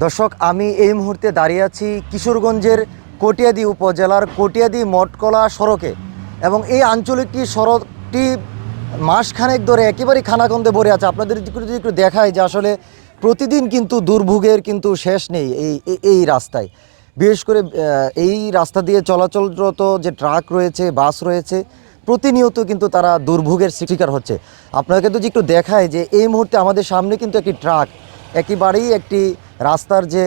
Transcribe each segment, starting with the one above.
দর্শক, আমি এই মুহূর্তে দাঁড়িয়ে আছি কিশোরগঞ্জের কটিয়াদি উপজেলার কটিয়াদি মটকলা সড়কে এবং এই আঞ্চলিকটি সড়কটি মাসখানেক ধরে একেবারেই খানাকন্দে ভরে আছে। আপনাদের যদি একটু- দেখায় যে আসলে প্রতিদিন কিন্তু দুর্ভোগের কিন্তু শেষ নেই এই এই- এই রাস্তায়। বিশেষ করে এই রাস্তা দিয়ে চলাচলরত যে ট্রাক রয়েছে, বাস রয়েছে, প্রতিনিয়ত কিন্তু তারা দুর্ভোগের শিকার হচ্ছে। আপনাকে যদি একটু দেখায় যে এই মুহূর্তে আমাদের সামনে কিন্তু একটি ট্রাক, একেবারেই একটি রাস্তার যে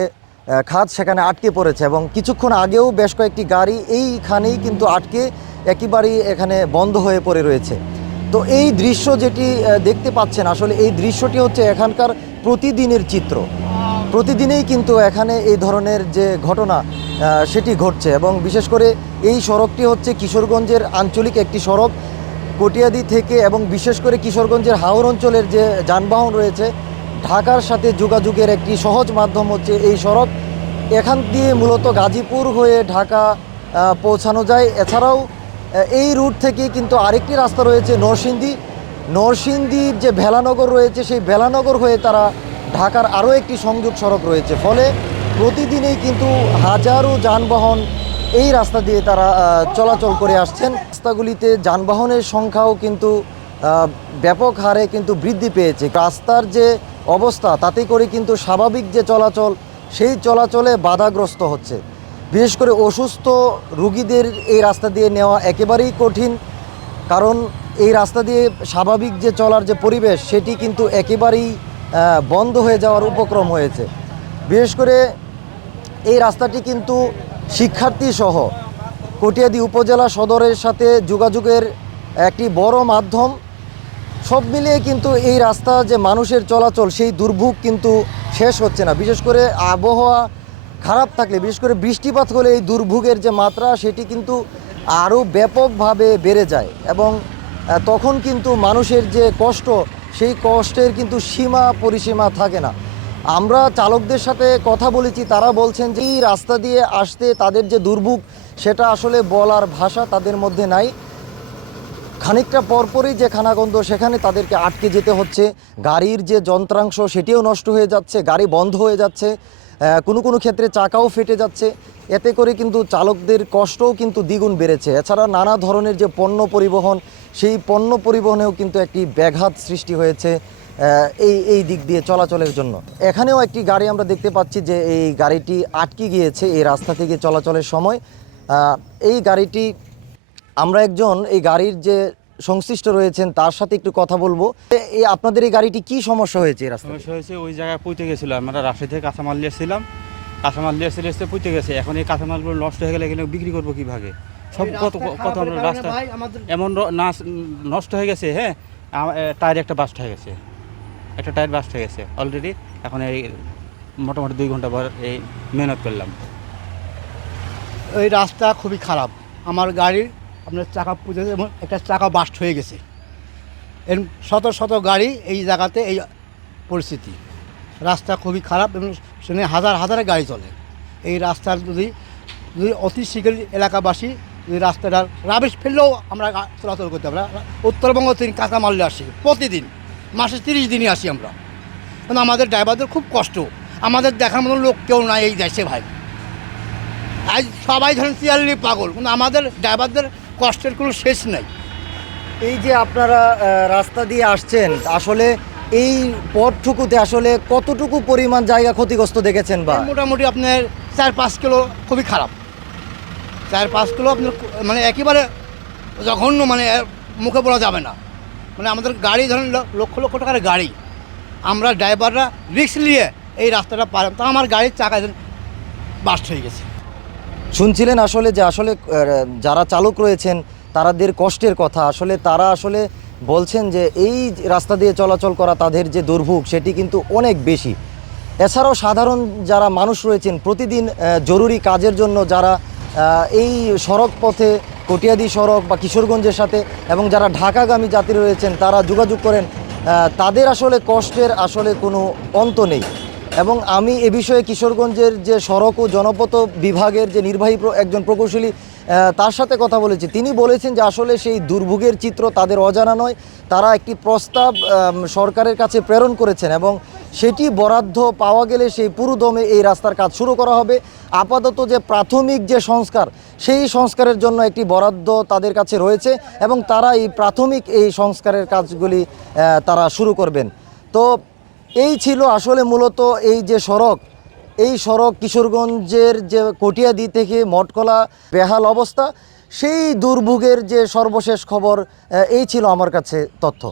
খাত সেখানে আটকে পড়েছে এবং কিছুক্ষণ আগেও বেশ কয়েকটি গাড়ি এইখানেই কিন্তু আটকে একেবারেই এখানে বন্ধ হয়ে পড়ে রয়েছে। তো এই দৃশ্য যেটি দেখতে পাচ্ছেন, আসলে এই দৃশ্যটি হচ্ছে এখানকার প্রতিদিনের চিত্র। প্রতিদিনেই কিন্তু এখানে এই ধরনের যে ঘটনা সেটি ঘটছে এবং বিশেষ করে এই সড়কটি হচ্ছে কিশোরগঞ্জের আঞ্চলিক একটি সড়ক। কটিয়াদি থেকে এবং বিশেষ করে কিশোরগঞ্জের হাওর অঞ্চলের যে যানবাহন রয়েছে ঢাকার সাথে যোগাযোগের একটি সহজ মাধ্যম হচ্ছে এই সড়ক। এখান দিয়ে মূলত গাজীপুর হয়ে ঢাকা পৌঁছানো যায়। এছাড়াও এই রুট থেকে কিন্তু আরেকটি রাস্তা রয়েছে নরসিংদী। নরসিংদীর যে ভেলানগর রয়েছে, সেই ভেলানগর হয়ে তারা ঢাকার আরও একটি সংযোগ সড়ক রয়েছে। ফলে প্রতিদিনই কিন্তু হাজারো যানবাহন এই রাস্তা দিয়ে তারা চলাচল করে আসছেন। রাস্তাগুলিতে যানবাহনের সংখ্যাও কিন্তু ব্যাপক হারে কিন্তু বৃদ্ধি পেয়েছে। রাস্তার যে অবস্থা তাতে করে কিন্তু স্বাভাবিক যে চলাচল, সেই চলাচলে বাধাগ্রস্ত হচ্ছে। বিশেষ করে অসুস্থ রুগীদের এই রাস্তা দিয়ে নেওয়া একেবারেই কঠিন, কারণ এই রাস্তা দিয়ে স্বাভাবিক যে চলার যে পরিবেশ, সেটি কিন্তু একেবারেই বন্ধ হয়ে যাওয়ার উপক্রম হয়েছে। বিশেষ করে এই রাস্তাটি কিন্তু শিক্ষার্থী সহ কটিয়াদি উপজেলা সদরের সাথে যোগাযোগের একটি বড় মাধ্যম। সব মিলিয়ে কিন্তু এই রাস্তা যে মানুষের চলাচল, সেই দুর্ভোগ কিন্তু শেষ হচ্ছে না। বিশেষ করে আবহাওয়া খারাপ থাকলে, বিশেষ করে বৃষ্টিপাত হলে এই দুর্ভোগের যে মাত্রা, সেটি কিন্তু আরও ব্যাপকভাবে বেড়ে যায় এবং তখন কিন্তু মানুষের যে কষ্ট, সেই কষ্টের কিন্তু সীমা পরিসীমা থাকে না। আমরা চালকদের সাথে কথা বলেছি, তারা বলছেন যে এই রাস্তা দিয়ে আসতে তাদের যে দুর্ভোগ, সেটা আসলে বলার ভাষা তাদের মধ্যে নাই। খানিকটা পরপরই যে খানাগন্ধ, সেখানে তাদেরকে আটকে যেতে হচ্ছে। গাড়ির যে যন্ত্রাংশ, সেটিও নষ্ট হয়ে যাচ্ছে, গাড়ি বন্ধ হয়ে যাচ্ছে কোনো কোনো ক্ষেত্রে চাকাও ফেটে যাচ্ছে। এতে করে কিন্তু চালকদের কষ্টও কিন্তু দ্বিগুণ বেড়েছে। এছাড়া নানা ধরনের যে পণ্য পরিবহন, সেই পণ্য পরিবহনেও কিন্তু একটি ব্যাঘাত সৃষ্টি হয়েছে এই এই দিক দিয়ে চলাচলের জন্য। এখানেও একটি গাড়ি আমরা দেখতে পাচ্ছি যে এই গাড়িটি আটকে গিয়েছে এই রাস্তা থেকে চলাচলের সময়। এই গাড়িটি আমরা একজন এই গাড়ির যে সংশ্লিষ্ট রয়েছেন তার সাথে একটু কথা বলব। এ- এই আপনাদের এই গাড়িটি কি সমস্যা হয়েছে এই রাস্তায়? সমস্যা হয়েছে ওই জায়গায় পুঁতে গেছিল। আমরা রাজশাহী থেকে কাঁচামাল নিয়ে এসেছিলাম। কাঁচামাল নিয়ে এসে এসে পুঁতে গেছে। এখন এই কাঁচামালগুলো নষ্ট হয়ে গেলে এখানে বিক্রি করব কীভাবে? সব কত কত আমরা রাস্তা এমন নাশ নষ্ট হয়ে গেছে হ্যাঁ? টায়ার একটা বাস্ট হয়ে গেছে। একটা টায়ার বাস্ট হয়ে গেছে অলরেডি এখন এই মোটামুটি দুই ঘণ্টা পর এই মেহনত করলাম। এই রাস্তা খুবই খারাপ। আমার গাড়ির আপনার চাকা পুজো এবং একটা চাকা বাস্ট হয়ে গেছে। এর শত শত গাড়ি এই জায়গাতে এই পরিস্থিতি। রাস্তা খুবই খারাপ এবং সেখানে হাজার হাজার গাড়ি চলে। এই রাস্তার যদি যদি অতি শীঘ্র এলাকাবাসী যদি রাস্তাটার রাবিশ ফেললেও আমরা চলাচল করতে আমরা উত্তরবঙ্গ থেকে কাঁচামাল্লে আসি প্রতিদিন, মাসে তিরিশ দিনই আসি আমরা। কিন্তু আমাদের ড্রাইভারদের খুব কষ্ট। আমাদের দেখার মতো লোক কেউ নাই এই দেশে ভাই। আজ সবাই ধরেন চিয়ারলি পাগল। কিন্তু আমাদের ড্রাইভারদের কষ্টের কোনো শেষ নাই। এই যে আপনারা রাস্তা দিয়ে আসছেন, আসলে এই পথটুকুতে আসলে কতটুকু পরিমাণ জায়গা ক্ষতিগ্রস্ত দেখেছেন বা? মোটামুটি আপনার চার পাঁচ কিলো খুবই খারাপ। চার পাঁচ কিলো আপনার মানে একেবারে জঘন্য মানে মুখে বলা যাবে না। মানে আমাদের গাড়ি ধরেন লক্ষ লক্ষ টাকার গাড়ি। আমরা ড্রাইভাররা রিক্স নিয়ে এই রাস্তাটা পার, তা আমার গাড়ির চাকা বাস্ট হয়ে গেছে। শুনছিলেন আসলে যে আসলে যারা চালক রয়েছেন, তারাদের কষ্টের কথা। আসলে তারা আসলে বলছেন যে এই রাস্তা দিয়ে চলাচল করা তাদের যে দুর্ভোগ, সেটি কিন্তু অনেক বেশি। এছাড়াও সাধারণ যারা মানুষ রয়েছেন, প্রতিদিন জরুরি কাজের জন্য যারা এই সড়ক পথে, কটিয়াদি সড়ক বা কিশোরগঞ্জের সাথে এবং যারা ঢাকাগামী যাত্রী রয়েছেন, তারা যোগাযোগ করেন তাদের আসলে কষ্টের আসলে কোনো অন্ত নেই। এবং আমি এ বিষয়ে কিশোরগঞ্জের যে সড়ক ও জনপথ বিভাগের যে নির্বাহী একজন প্রকৌশলী তার সাথে কথা বলেছি। তিনি বলেছেন যে আসলে সেই দুর্ভোগের চিত্র তাদের অজানা নয়। তারা একটি প্রস্তাব সরকারের কাছে প্রেরণ করেছেন এবং সেটি বরাদ্দ পাওয়া গেলে সেই পুরুদমে এই রাস্তার কাজ শুরু করা হবে। আপাতত যে প্রাথমিক যে সংস্কার, সেই সংস্কারের জন্য একটি বরাদ্দ তাদের কাছে রয়েছে এবং তারা এই প্রাথমিক এই সংস্কারের কাজগুলি তারা শুরু করবেন। তো এই ছিল আসলে মূলত এই যে সড়ক। এই সড়ক কিশোরগঞ্জের যে কটিয়াদি থেকে মটকলা বেহাল অবস্থা, সেই দুর্ভোগের যে সর্বশেষ খবর এই ছিল আমার কাছে তথ্য।